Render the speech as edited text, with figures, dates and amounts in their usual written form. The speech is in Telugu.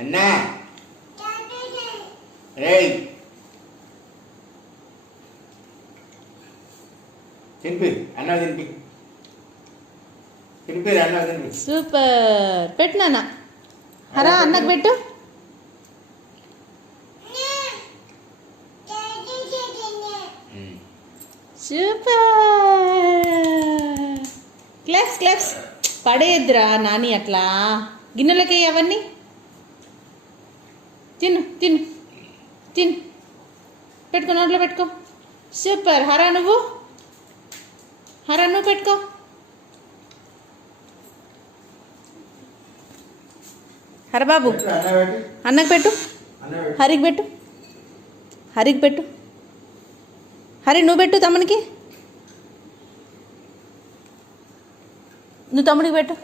అన్నా రేయ్ తినిపి అన్న తినిపి అన్న తినిపి. సూపర్. పెట్టు నాన్న. హరా అన్నకు పెట్టు. సూపర్. Claps claps. పడేయద్దురా నాని అట్లా. గిన్నెలకి అవన్నీ తిను తిను తిను. పెట్టుకో నోట్లో పెట్టుకో. సూపర్. హరా నువ్వు పెట్టుకో. హరబాబు అన్నకు పెట్టు. హరికి పెట్టు. హరి నువ్వు పెట్టు తమ్మునికి. నువ్వు తమ్ముడికి పెట్టు.